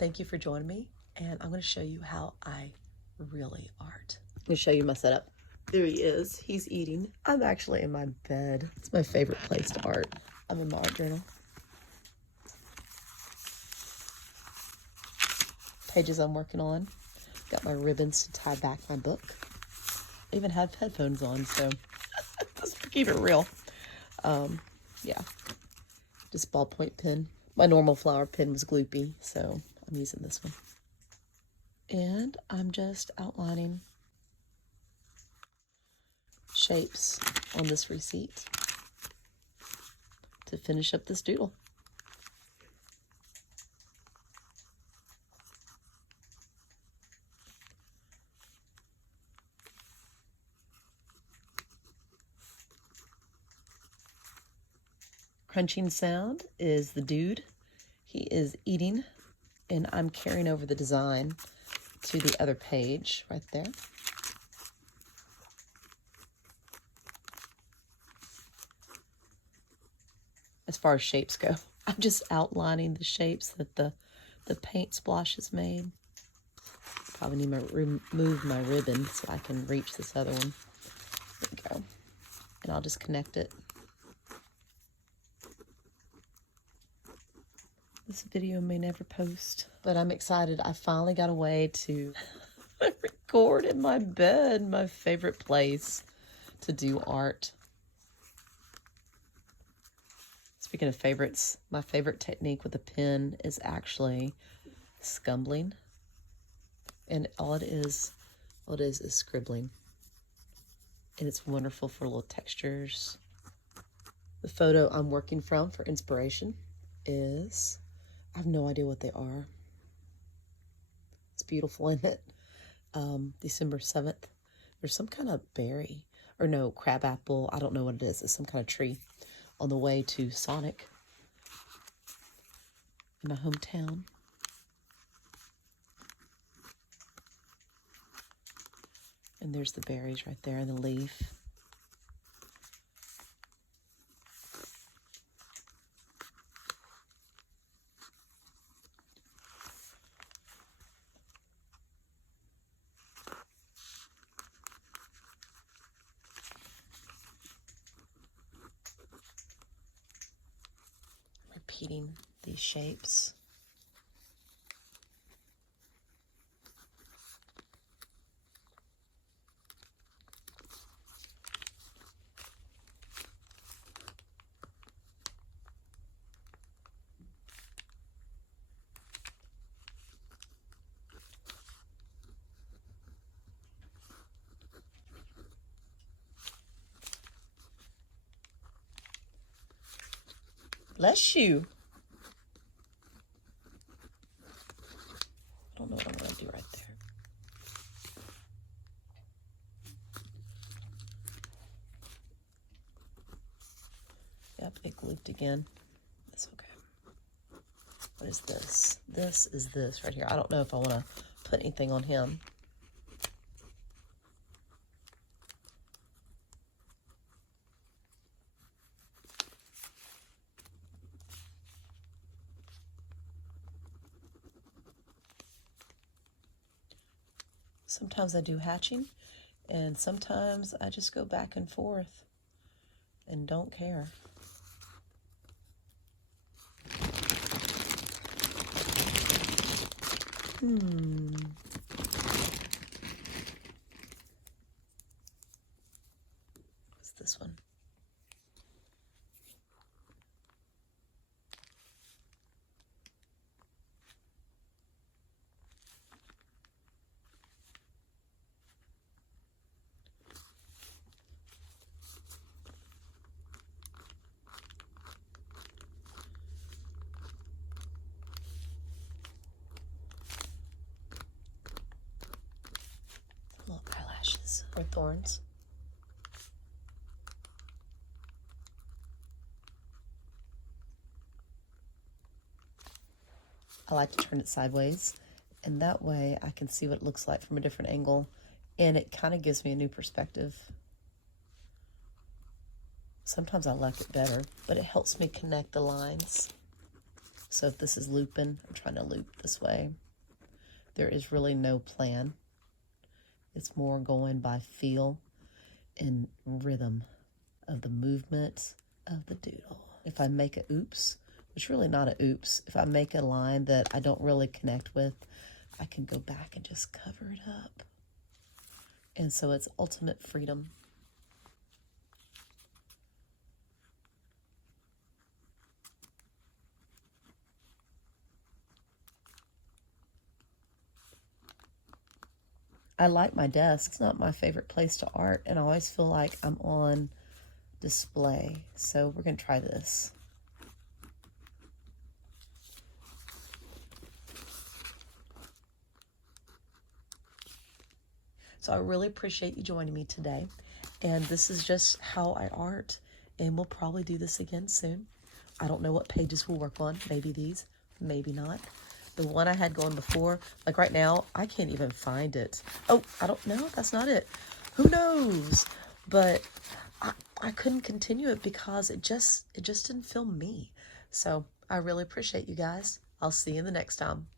Thank you for joining me, and I'm going to show you how I really art. I'm going to show you my setup. There he is. He's eating. I'm actually in my bed. It's my favorite place to art. I'm in my art journal. Pages I'm working on. Got my ribbons to tie back my book. I even have headphones on, so let's keep it real. Yeah, just ballpoint pen. My normal flower pen was gloopy, so I'm using this one. And I'm just outlining shapes on this receipt to finish up this doodle. Crunching sound is the dude. He is eating, and I'm carrying over the design to the other page right there. As far as shapes go, I'm just outlining the shapes that the paint splash has made. Probably need to remove my ribbon so I can reach this other one. There we go. And I'll just connect it. This video may never post, but I'm excited. I finally got a way to record in my bed, my favorite place to do art. Speaking of favorites, my favorite technique with a pen is actually scumbling. And all it is scribbling. And it's wonderful for little textures. The photo I'm working from for inspiration is, I have no idea what they are. It's beautiful, isn't it? December 7th. There's some kind of berry, or no, crab apple. I don't know what it is. It's some kind of tree on the way to Sonic in my hometown. And there's the berries right there and the leaf. Repeating these shapes. Bless you. I don't know what I'm going to do right there. Yep, it glooped again. That's okay. What is this? This is this right here. I don't know if I want to put anything on him. Sometimes I do hatching, and sometimes I just go back and forth and don't care. What's this one? Little eyelashes or thorns. I like to turn it sideways, and that way I can see what it looks like from a different angle, and it kind of gives me a new perspective. Sometimes I like it better, but it helps me connect the lines. So if this is looping, I'm trying to loop this way. There is really no plan. It's more going by feel and rhythm of the movement of the doodle. If I make a oops, which really not a oops, if I make a line that I don't really connect with, I can go back and just cover it up. And so it's ultimate freedom. I like my desk. It's not my favorite place to art, and I always feel like I'm on display. So we're going to try this. So I really appreciate you joining me today. And this is just how I art. And we'll probably do this again soon. I don't know what pages we'll work on. Maybe these, maybe not. The one I had going before, like right now, I can't even find it. Oh, I don't know. That's not it. Who knows? But I couldn't continue it because it just didn't feel me. So I really appreciate you guys. I'll see you the next time.